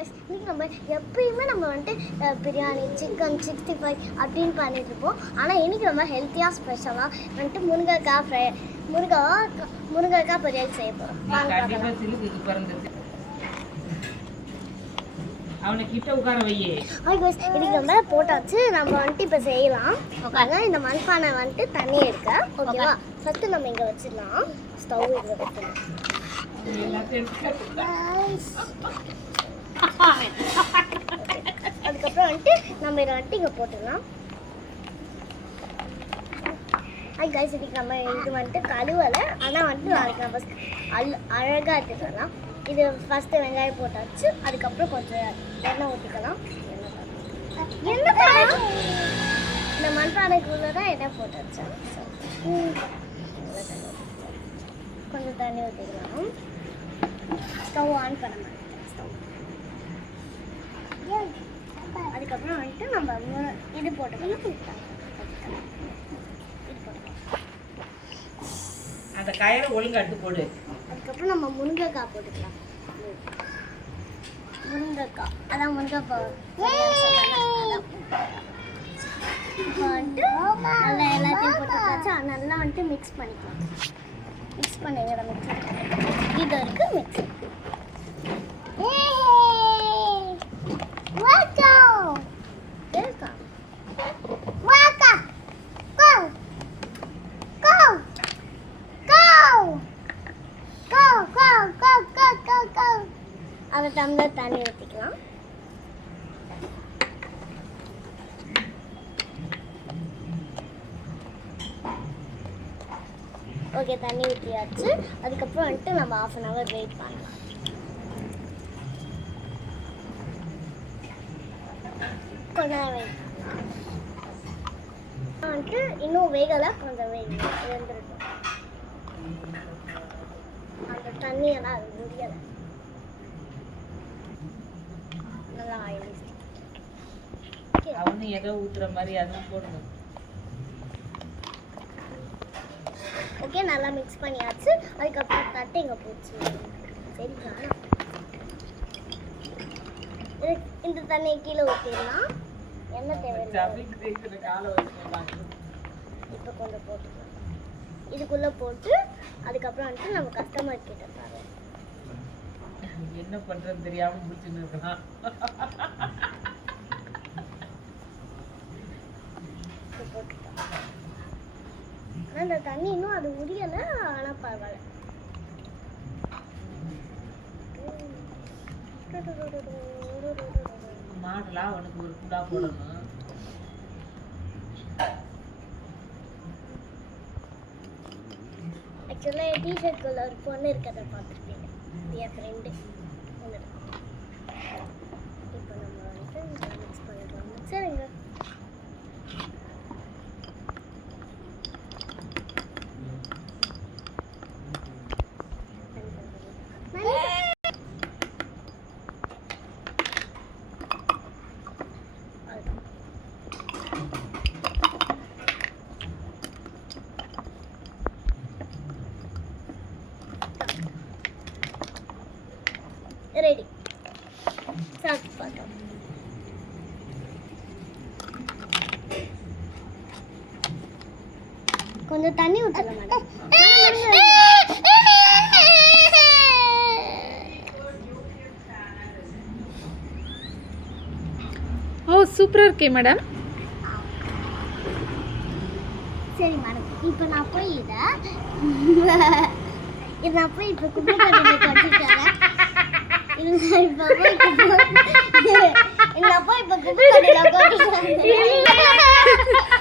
இன்னைக்கு நம்ம எப்பயுமே நம்ம வந்துட்டு பிரியாணி சிக்கன் 65 அப்படின்னு பண்ணிட்டு இருப்போம். ஆனால் இன்னைக்கு நம்ம ஹெல்த்தியாக ஸ்பெஷலாக வந்துட்டு முருங்கைக்காய் பொரியல் செய்ய போகிறோம். இன்னைக்கு நம்ம போட்டாச்சு. நம்ம வந்துட்டு இப்போ செய்யலாம். ஓகேங்க, இந்த மண்பானை வந்துட்டு தண்ணி எடுக்க. ஓகேவா, ஃபஸ்ட்டு நம்ம இங்கே வச்சிடலாம். ஸ்டவ் இங்கே வைக்கணும். அதுக்கப்புறம் வந்துட்டு நம்ம இதை வந்துட்டு இங்கே போட்டுடலாம். கைஸ், இன்னைக்கு நம்ம இது வந்துட்டு கழுவலை, ஆனால் வந்துட்டு நாளைக்கு நம்ம அழகாக எடுத்துக்கலாம். இது ஃபஸ்ட்டு வெங்காயம் போட்டாச்சு. அதுக்கப்புறம் கொஞ்சம் எண்ணெய் ஊற்றிக்கலாம். எண்ணெய் இந்த மண்பானைக்குள்ளே தான் எண்ணெய் போட்டாச்சு. கொஞ்சம் தண்ணி ஊற்றிக்கலாம். ஸ்டவ் ஆன் பண்ண மாட்டேன். ஸ்டவ் அதுக்கப்புறம் வந்துட்டு நம்ம இது போட்டுக்கலாம். அந்த காயை ஒழுங்கா எடுத்து போடு. அதுக்கப்புறம் நம்ம முருங்கைக்காய் போட்டுக்கலாம். முருங்கைக்காய் அதான் முருங்கைக்காய் வந்துட்டு நல்லா எல்லாத்தையும் போட்டு நல்லா வந்துட்டு மிக்ஸ் பண்ணிக்கலாம். மிக்ஸ் பண்ணிக்கிற மிக்ஸ் இது இருக்கு மிக்ஸ். அதை டம்ளர் தண்ணி ஊற்றிக்கலாம். ஓகே, தண்ணி ஊற்றியாச்சு. அதுக்கப்புறம் வந்துட்டு நம்ம 1/2 hour வெயிட் பண்ணலாம். கொஞ்ச நேரம் வெயிட் வந்துட்டு இன்னும் வேகலை, கொஞ்சம் வெந்துருக்கும். அந்த தண்ணியெல்லாம் அது முடியலை. நல்லா ஆயிடுச்சு. அவனு ஏதோ ஊத்துற மாதிரி அதெல்லாம் போடுங்க. ஓகே, நல்லா மிக்ஸ் பண்ணியாச்சு. அதுக்கப்புறம் தட்டு இங்கே போச்சு. சரி, இந்த தண்ணியை கீழே ஊற்றிடலாம். என்ன தேவையில்லை. இப்போ கொஞ்சம் போட்டுக்கலாம். இதுக்குள்ளே போட்டு அதுக்கப்புறம் வந்துட்டு நம்ம கஸ்டமர் கிட்ட தரோம். என்ன பண்றதுன்னு தெரியாம முடிச்சுன்னு இருக்கலாம். அந்த தண்ணி இன்னும் அது முடியல, ஆனா பரவாயில்ல. மாடலா உனக்கு ஒரு குடா போடணும். ஆக்சுவலா டிஷர்ட் குள்ள ஒரு பொண்ணு இருக்கிறத பார்த்துருப்பீங்க, என் ஃப்ரெண்டு. இப்போ நம்ம வந்துட்டு மிக்ஸ் பண்ணிடலாம். சரிங்க, ரெடி. சாப்பிட்டு பார்த்தோம். கொஞ்சம் தண்ணி ஊற்றல மேடம். ஓ, சூப்பரா இருக்கே மேடம். சரி மேடம், இப்போ நான் போய் இப்போ குப்பைக்கடையில கட்டிட்டேன். இப்போ குப்பைக்கடையில கட்டிட்டேன்.